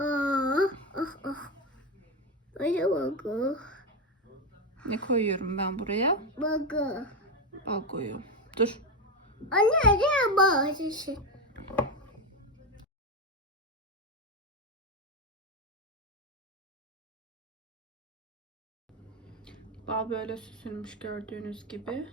Aa, Hadi bakalım. Ne koyuyorum ben buraya? Bakalım. Bal koyuyorum. Dur. Anne hadi bağırsın. Bal böyle süzülmüş gördüğünüz gibi.